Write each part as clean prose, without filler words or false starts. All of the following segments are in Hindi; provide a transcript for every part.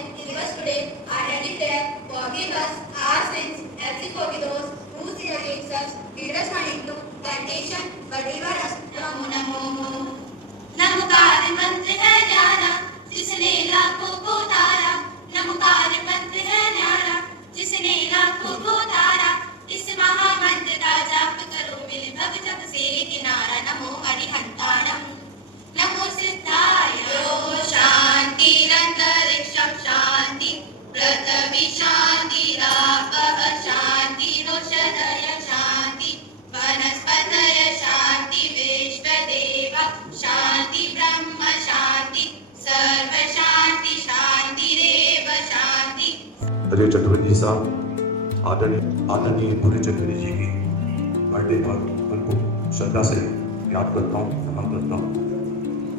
moment in us today, I declare, forgive us our sins as we forgive those who sin against us. Lead us not into temptation, but deliver us from evil. नमकार मंत्र है न्यारा जिसने लाखों को तारा, नमकार मंत्र है न्यारा जिसने लाखों को तारा। इस महामंत्र का जाप करो मिल भव जप से किनारा। नमो अरिहंताणं नमो सिद्धाय शान्तिरन्तरिक्षं शान्ति पृथिवी शान्तिरापः शान्तिरोषधय शान्ति वनस्पतय शान्ति विश्वदेव शान्ति ब्रह्म शान्ति सर्व शान्ति शान्तिरेव शान्ति। अजय चतुर्वेदी साहब आदरणीय पूरे चतुर्वेदी जी की बर्थडे पर उनको श्रद्धा से याद करता हूँ, नमन करता हूँ।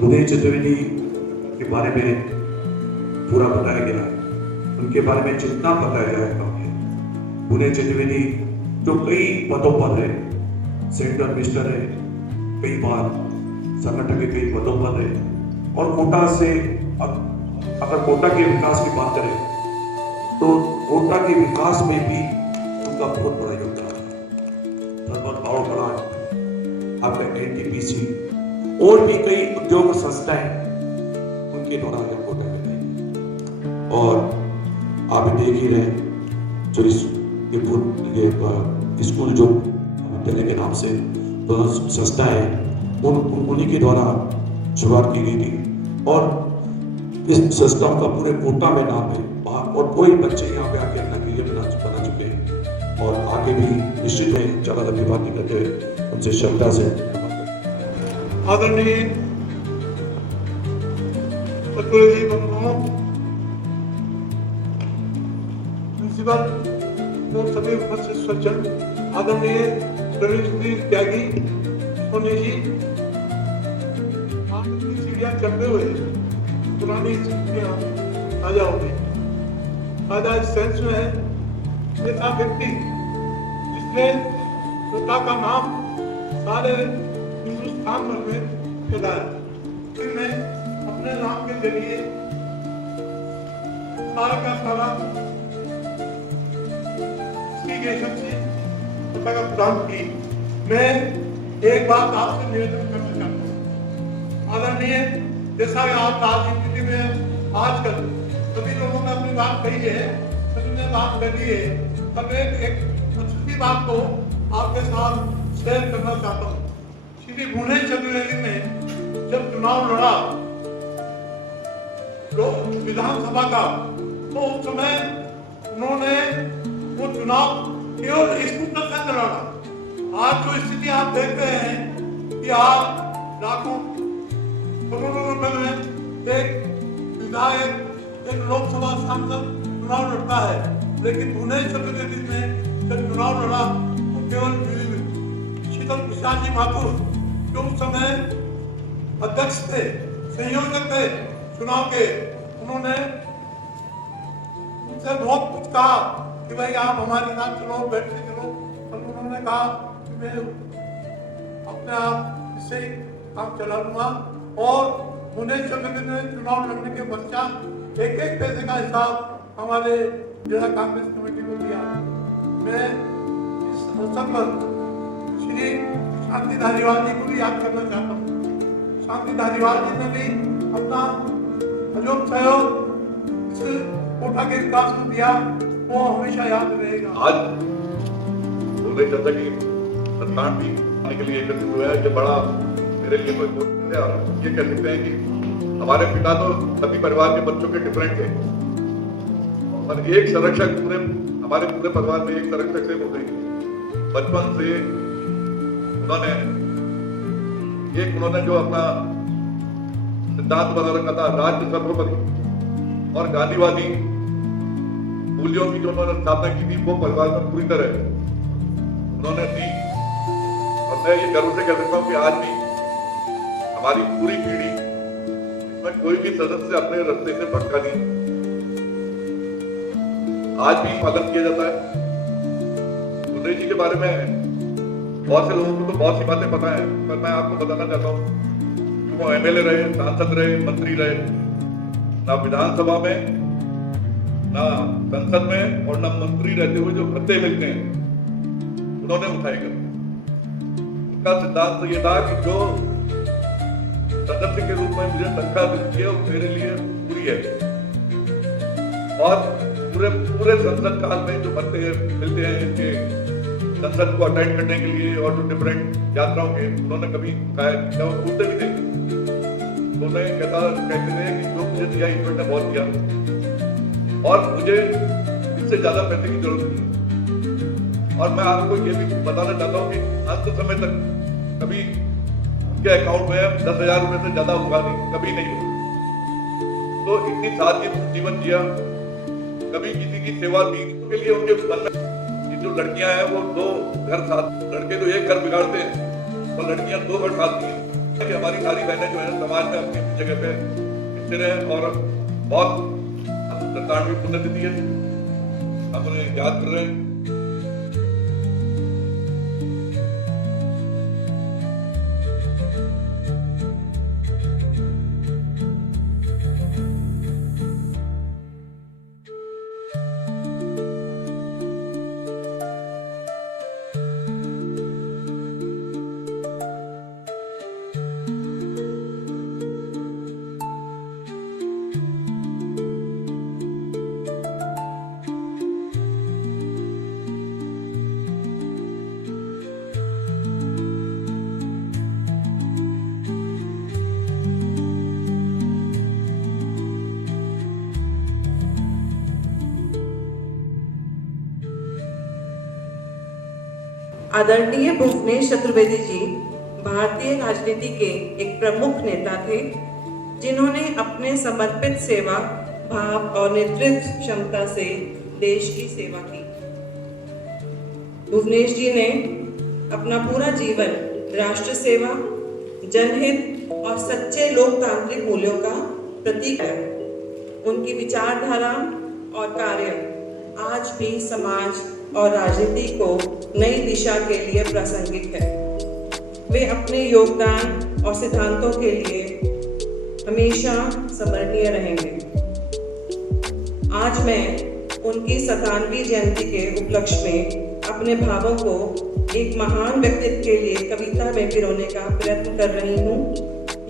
उदय चतुर्वेदी के बारे में पूरा बताया गया है, उनके बारे में जितना बताया जाए कम है। उदय चतुर्वेदी जो कई पदों पर है, सेंटर मिनिस्टर है, कई बार संगठन के कई पदों पर है, और कोटा से अगर कोटा के विकास की बात करें तो कोटा के विकास में भी उनका बहुत बड़ा योगदान है। बहुत बड़ा आपका एनटीपीसी और भी कई उद्योग संस्थाएं उनके द्वारा कोटा में गई। और आप देख ही रहे जो स्कूल जो विद्यालय के नाम से संस्था है उन्हीं के द्वारा शुरुआत की गई थी, और इस संस्था का पूरे कोटा में नाम है। और कोई बच्चे यहाँ पे आके अपना करियर बना चुके हैं, और आगे भी निश्चित में ज्यादा लंबी बात नहीं करते हुए उनसे श्रद्धा से आदरणीय चतुर्वेदी बंधुओं, प्रिंसिपल और सभी उपस्थित सज्जन, आदरणीय प्रवीण त्यागी सोनी जी, सीढ़ियाँ चढ़ते हुए पुरानी सीढ़ियाँ ताजा हो गई। ताजा इस सेंस में है, ये था व्यक्ति जिसने पिता का नाम सारे हिंदुस्तान भर में फैलाया। इसने अपने नाम के जरिए सारा का सारा इंस्टीगेशन से पिता का प्रदान की। मैं एक बात आपसे निवेदन करना चाहता हूँ, आदरणीय, जैसा कि आप राजनीति में आजकल सभी लोगों ने अपनी बात कही है, सभी ने बात कही है, तब एक अच्छी बात को आपके साथ शेयर करना चाहता हूँ। श्री भुवनेश्वर चतुर्वेदी ने जब चुनाव लड़ा विधानसभा का, तो उस समय उन्होंने वो चुनाव केवल स्कूटर से लड़ा। आज जो स्थिति आप देख रहे हैं कि आज लाखों करोड़ों रुपए में एक विधायक, एक लोकसभा सांसद चुनाव लड़ता है, लेकिन भुवनेश्वर चतुर्वेदी ने जब चुनाव लड़ा तो केवल शीतल प्रसाद जी माथुर जो उस समय अध्यक्ष थे, संयोजक थे चुनाव के, उन्होंने उनसे बहुत कुछ कहा कि भाई आप हमारे साथ चलो, बैठ के चलो, और उन्होंने कहा कि मैं अपने आप इससे काम चला लूंगा। और भुवनेश्वर चतुर्वेदी ने चुनाव लड़ने के पश्चात एक एक पैसे का हिसाब हमारे जिला कांग्रेस कमेटी को दिया। मैं इस अवसर पर श्री शांति धारीवाल जी को भी याद करना चाहता हूँ। शांति धारीवाल जी ने भी अपना अजोड सहयोग इस कोटा के विकास में दिया, वो हमेशा याद रहेगा। आज बोले चाचा की सरकार भी आने के लिए एकत्रित हुआ है, जो बड़ा मेरे लिए कोई है। ये कह सकते हैं कि हमारे पिता तो सभी परिवार के बच्चों के डिफरेंट थे, और एक संरक्षक हमारे पूरे परिवार में एक संरक्षक से हो गई। बचपन से उन्होंने जो अपना सिद्धांत बना रखा था, राज्य सर्वोपरि, और गांधीवादी मूल्यों की जो उन्होंने स्थापना की थी, वो परिवार में पूरी तरह उन्होंने दी। और मैं ये गर्व से कह सकता हूँ कि आज भी हमारी पूरी पीढ़ी में कोई भी सदस्य अपने रास्ते से भटका नहीं, आज भी पालन किया जाता है। उदय जी के बारे में बहुत से लोगों को तो बहुत सी बातें पता है, पर मैं आपको बताना चाहता हूँ कि वो एमएलए रहे, सांसद रहे, मंत्री रहे, ना विधानसभा में ना संसद में और ना मंत्री रहते हुए जो भत्ते मिलते हैं उन्होंने उठाए कर। उनका सिद्धांत तो ये था कि जो सदस्य के रूप में मुझे तनख्वाह मिलती है वो मेरे लिए पूरी है, और पूरे संसद काल में जो भत्ते मिलते हैं इनके संसद को अटेंड करने के लिए और जो डिफरेंट यात्राओं के उन्होंने कभी उठाया वो पूछते भी थे। उन्होंने कहते थे कि जो मुझे दिया ईश्वर ने बहुत दिया और मुझे इससे ज्यादा पैसे की जरूरत नहीं। और मैं आपको ये भी बताना चाहता हूँ कि अंत समय तक कभी उनके अकाउंट में 10,000 रुपए से ज्यादा हुआ नहीं, कभी नहीं हुआ। तो इतनी सादगी जीवन जिया, कभी किसी की सेवा दी के लिए उनके मन में। ये जो लड़कियां हैं वो 2 घर साथ, लड़के तो एक घर बिगाड़ते हैं और लड़कियां 2 घर साथ दी हैं। कि हमारी सारी बहनें जो है समाज में अपनी जगह पे स्थिर है और बहुत सत्तानवी पुण्यतिथि है, हम उन्हें याद कर रहे हैं। आदरणीय भुवनेश चतुर्वेदी जी भारतीय राजनीति के एक प्रमुख नेता थे, जिन्होंने अपने समर्पित सेवा भाव और नेतृत्व क्षमता से देश की सेवा की। भुवनेश जी ने अपना पूरा जीवन राष्ट्र सेवा, जनहित और सच्चे लोकतांत्रिक मूल्यों का प्रतीक है। उनकी विचारधारा और कार्य आज भी समाज और राजनीति को नई दिशा के लिए प्रासंगिक है। वे अपने योगदान और सिद्धांतों के लिए हमेशा स्मरणीय रहेंगे। आज मैं उनकी 97वीं जयंती के उपलक्ष्य में अपने भावों को एक महान व्यक्तित्व के लिए कविता में पिरोने का प्रयत्न कर रही हूँ।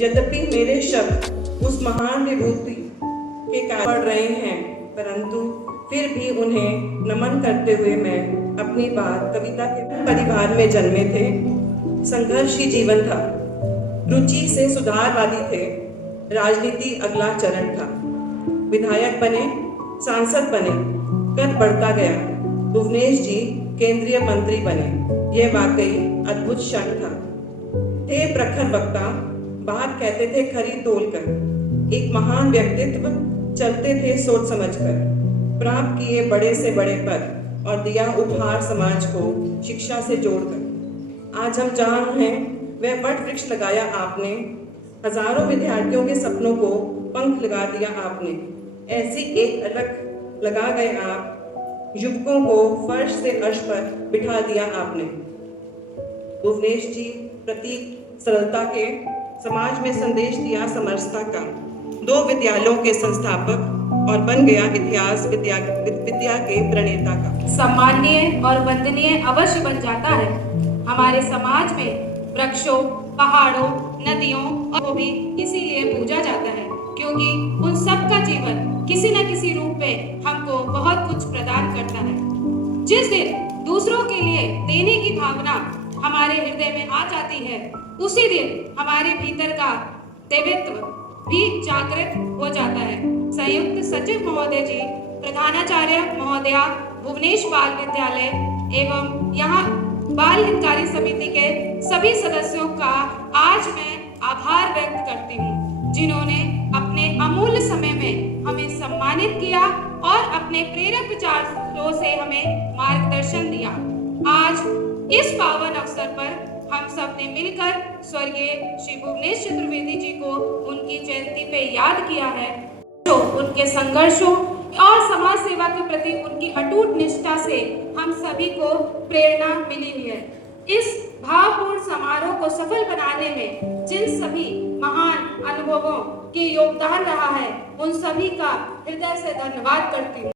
यद्यपि मेरे शब्द उस महान विभूति के कारण पढ़ रहे हैं, परंतु फिर भी उन्हें नमन करते हुए मैं अपनी बात कविता के परिवार में जन्मे थे। संघर्षी जीवन था, रुचि से सुधारवादी थे, राजनीति अगला चरण था। विधायक बने, सांसद बने, कद बढ़ता गया। भुवनेश जी केंद्रीय मंत्री बने। यह वाकई अद्भुत क्षण था। थे प्रखर वक्ता, बात कहते थे खरी तोल कर। एक महान व्यक्तित्व, चलते थे सोच समझकर। प्राप्त किए बड़े से बड़े पद और दिया उपहार समाज को शिक्षा से जोड़कर। आज हम जहाँ हैं वह वट वृक्ष लगाया आपने, हजारों विद्यार्थियों के सपनों को पंख लगा दिया आपने। ऐसी एक अलग लगा गए आप, युवकों को फर्श से अर्श पर बिठा दिया आपने। भुवनेश जी प्रतीक सरलता के, समाज में संदेश दिया समरसता का। 2 विद्यालयों के संस्थापक और बन गया इतिहास विद्या के प्रणेता का। सम्माननीय और वंदनीय अवश्य बन जाता है। हमारे समाज में वृक्षों, पहाड़ों, नदियों को भी इसीलिए पूजा जाता है क्योंकि उन सब का जीवन किसी न किसी रूप में हमको बहुत कुछ प्रदान करता है। जिस दिन दूसरों के लिए देने की भावना हमारे हृदय में आ जाती है, उसी दिन हमारे भीतर का देवत्व भी जागृत हो जाता है। संयुक्त सचिव महोदय जी, प्रधानाचार्य महोदया, भुवनेश बाल विद्यालय एवं यहाँ बाल हितकारी समिति के सभी सदस्यों का आज मैं आभार व्यक्त करती हूँ, जिन्होंने अपने अमूल्य समय में हमें सम्मानित किया और अपने प्रेरक विचारों से हमें मार्गदर्शन दिया। आज इस पावन अवसर पर हम सब ने मिलकर स्वर्गीय श्री भुवनेश चतुर्वेदी जी को उनकी जयंती पे याद किया है। जो उनके संघर्षों और समाज सेवा के प्रति उनकी अटूट निष्ठा से हम सभी को प्रेरणा मिली है। इस भावपूर्ण समारोह को सफल बनाने में जिन सभी महान अनुभवों के योगदान रहा है, उन सभी का हृदय से धन्यवाद करती हूँ।